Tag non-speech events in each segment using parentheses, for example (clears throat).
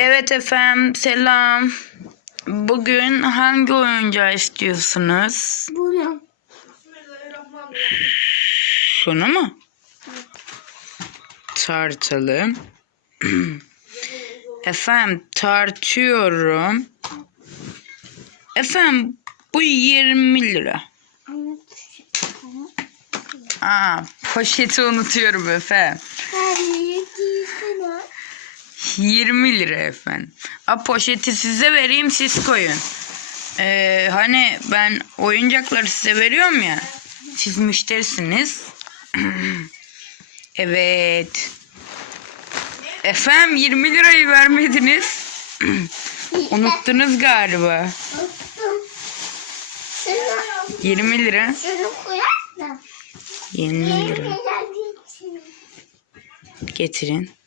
Evet efendim selam. Bugün hangi oyuncağı istiyorsunuz? Bunu. Şunu mu? Tartalım. (clears throat) efendim tartıyorum. Efendim bu 20 lira. Aa, poşeti unutuyorum efendim. Giysene. 20 lira efendim. A poşeti size vereyim siz koyun. Ee, hani ben oyuncakları size veriyorum ya. Siz müşterisiniz. (clears throat) evet. Efendim 20 lirayı vermediniz. (clears throat) Unuttunuz galiba. Unuttum. Şunu, 20 lira. şunu koyar da. 20 lira. Getirin.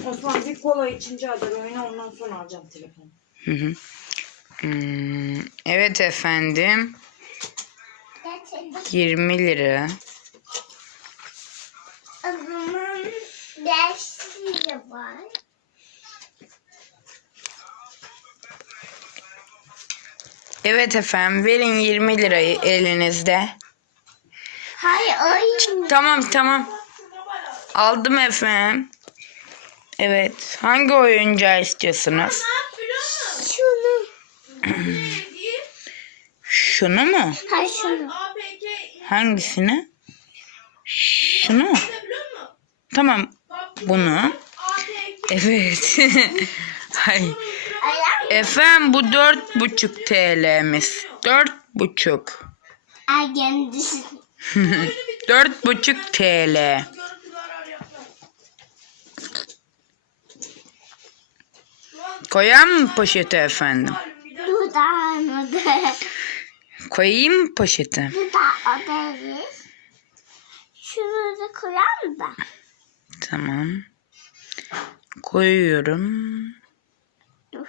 Osman bir kola içince kadar oyna ondan sonra alacağım telefonu. Hı hı. Hmm, evet efendim. Getirdim. 20 lira. O zaman dersi de var. Evet efendim verin 20 lirayı elinizde. Hayır oyun. Tamam tamam. Aldım efendim. Evet. Hangi oyuncağı istiyorsunuz? Şunu. Şunu mu? Ha şunu. Hangisini? Şunu mu? Tamam. Bunu. Evet. (laughs) Hay. Ayağım. Efendim bu dört buçuk TL'miz. Dört buçuk. Ay. (laughs) Dört buçuk TL. Koyar mı poşete efendim? Dudağını da. Koyayım mı poşete? Dudağı da değil. Şunu da koyar mı da? Tamam. Koyuyorum. Dur.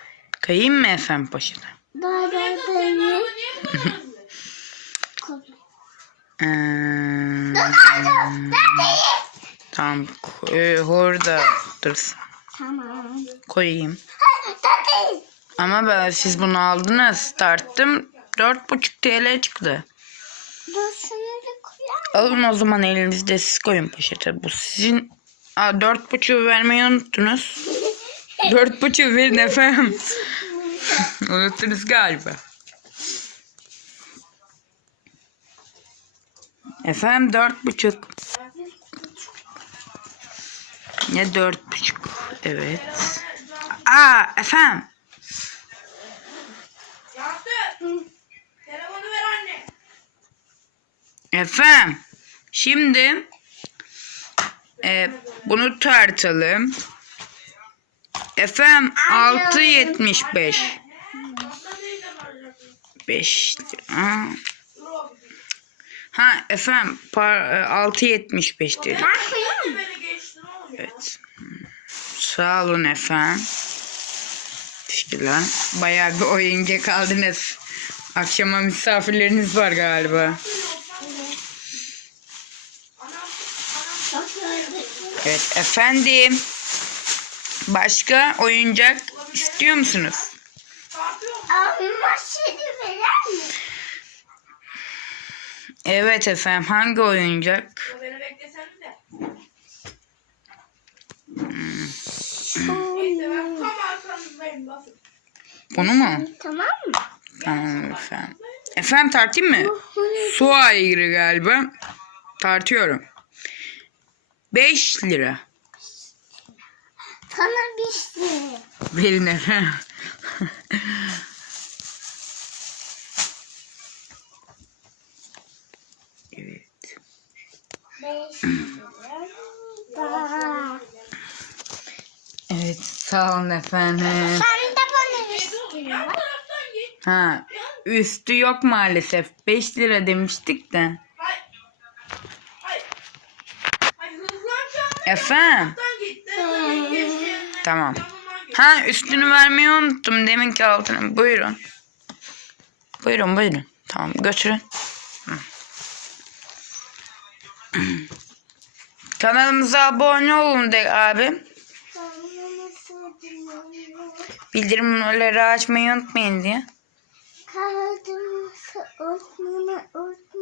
Koyayım mı efendim poşete? Dudağı da değil. Ee, Dudağı da değil. tamam. Orada dursun. Tamam. Koyayım. Ama ben siz bunu aldınız. Tarttım. Dört buçuk TL çıktı. Alın o zaman elinizde siz koyun poşete. Bu sizin... Aa, dört buçuğu vermeyi unuttunuz. Dört buçuğu verin efendim. (laughs) Unuttunuz galiba. Efendim dört buçuk. Ne dört buçuk? Evet. Aa efendim. Efendim. Şimdi e, bunu tartalım. Efendim 6.75. 5 lira. Ha efendim par, e, 6.75 dedik. Evet. Sağ olun efendim. Teşekkürler. Bayağı bir oyuncak aldınız. Akşama misafirleriniz var galiba. Evet efendim. Başka oyuncak istiyor musunuz? Ama seni verer mi? Evet efendim. Hangi oyuncak? Bunu mu? Tamam mı? Tamam efendim. Efendim tartayım mı? Su aygırı galiba. Tartıyorum. 5 lira. Sana bir şey. Verin efendim. evet. Beş lira. Daha. Evet sağ olun efendim. Sen de bana var. Ha, üstü yok maalesef. 5 lira demiştik de. Efendim? Tamam. Ha üstünü vermeyi unuttum. Deminki altını. Buyurun. Buyurun buyurun. Tamam götürün. (clears throat) Kanalımıza abone olun de abi. Bildirimleri açmayı unutmayın diye. Kağıdımı unutmama unutma.